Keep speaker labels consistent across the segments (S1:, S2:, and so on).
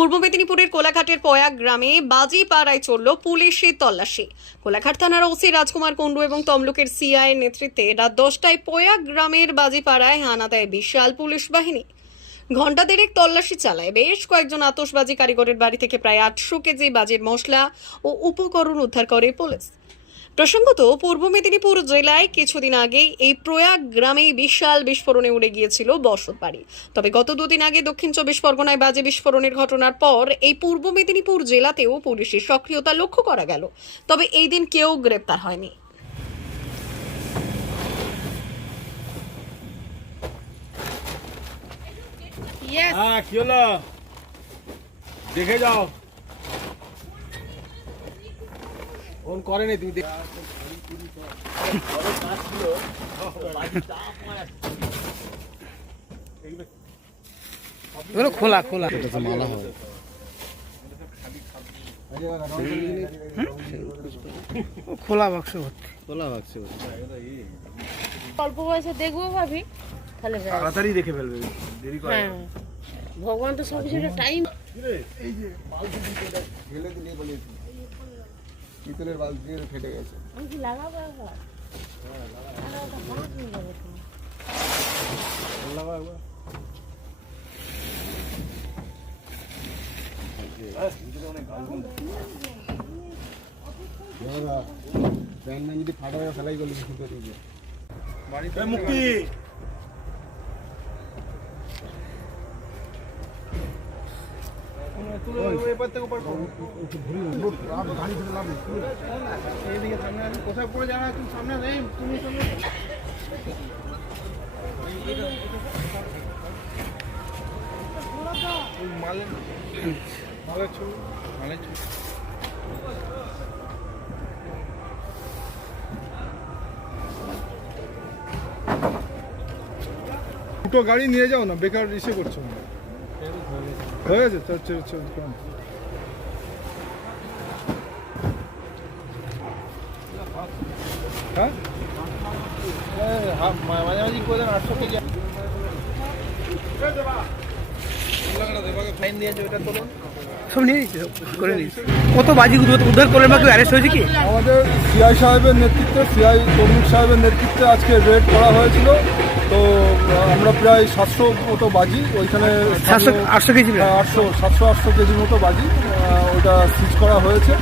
S1: পূর্ব মেদিনীপুরের কোলাঘাটের পয়াগ গ্রামে বাজি পাড়ায় চলল পুলিশের তল্লাশি। কোলাঘাট থানার ওসি রাজকুমার কুণ্ডু এবং তমলুকের সিআইয়ের নেতৃত্বে রাত দশটায় পয়াগ গ্রামের বাজি পাড়ায় হানা দেয় বিশাল পুলিশ বাহিনী। ঘণ্টা দেড়েক তল্লাশি চালায়। বেশ কয়েকজন আতসবাজি কারিগরের বাড়ি থেকে প্রায় আটশো কেজি বাজির মশলা ও উপকরণ উদ্ধার করে পুলিশ। প্রসঙ্গত পূর্ব মেদিনীপুর জেলায় কিছুদিন আগেই এই প্রয়াগ গ্রামেই বিশাল বিস্ফোরণে উড়ে গিয়েছিল বসত বাড়ি। তবে গত দুদিন আগে দক্ষিণ চব্বিশ পরগনায় বাজে বিস্ফোরণের ঘটনার পর এই পূর্ব মেদিনীপুর জেলাতেও পুলিশের সক্রিয়তা লক্ষ্য করা গেল। তবে এই দিন কেউ গ্রেপ্তার হয়নি।
S2: হ্যাঁ কি হলো? দেখে যাও। ফোন করেনি তুমি দেখ।
S3: এগুলো খোলা খোলা। খোলা বাক্স
S2: তোলা ভাবছি
S4: অল্প বয়সে দেখব ভাবি তাহলে
S2: তাড়াতাড়ি দেখে ফেলবে দেরি করে।
S4: হ্যাঁ। ভগবান তো সব কিছু টাইম
S5: পিতলের বালতি দিয়ে ফেটে গেছে।
S4: আমি কি লাগাবো একবার? আরে ওটা মাছ নিয়ে যাবে তুমি।
S5: প্যান্ট না যদি ফাটা হয়ে ফেলাই করলে শুনতে দিবে
S2: এই মুক্তি
S6: দুটো গাড়ি নিয়ে যাও না, বেকার ইসে করছ না হয়ে গেছে চল চল চল চল। হ্যাঁ
S2: করে আটশো কেজি
S3: সব নিয়ে করে কত বাজি উদ্ধার- করলেন বা কেউ অ্যারেস্ট হয়েছে কি?
S6: আমাদের সিআই সাহেবের নেতৃত্বে সিআই তরমুখ সাহেবের নেতৃত্বে আজকে রেড করা হয়েছিল। তো আমরা প্রায় সাতশো মতো বাজি ওইখানে
S3: সাতশো আটশো কেজি প্রায়।
S6: আটশো সাতশো আটশো কেজির মতো বাজি ওটা সিজ করা হয়েছে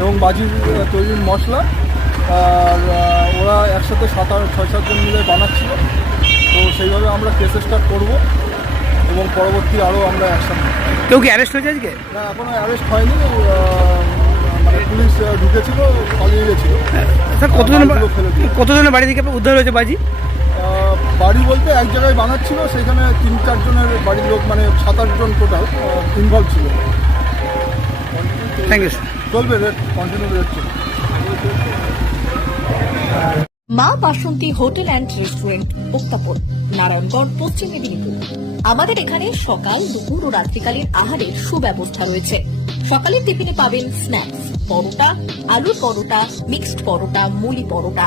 S6: এবং বাজির তৈরির মশলা। আর ওরা একসাথে সাত আট ছয় সাতজন মিলে বানাচ্ছিল। তো সেইভাবে আমরা কেস স্টার্ট করব এবং পরবর্তী আরও আমরা নেব
S3: কেউ কি অ্যারেস্ট হয়েছে আজকে?
S6: না এখনও অ্যারেস্ট হয়নি মানে পুলিশ ঢুকেছিল পালিয়ে গেছিল।
S3: কতজন
S6: ফেলে দিল।
S3: কতজনের বাড়ি থেকে উদ্ধার হয়েছে বাজি?
S6: বাড়ি বলতে এক জায়গায় বানাচ্ছিল সেখানে তিন চারজনের বাড়ির লোক মানে সাত আটজন টোটাল ইনভলভ ছিল।
S3: থ্যাংক ইউ
S6: চলবে রেট কন্টিনিউ রেট চলবে।
S7: Maa Basanti hotel and restaurant উত্তাপন Narayangarh Paschim Medinipur. আমাদের এখানে সকাল দুপুর ও রাত্রিকালীন আহারের সুব্যবস্থা রয়েছে। সকালের টিফিনে পাবেন স্ন্যাক্স পরোটা আলুর পরোটা মিক্সড পরোটা মুলি পরোটা।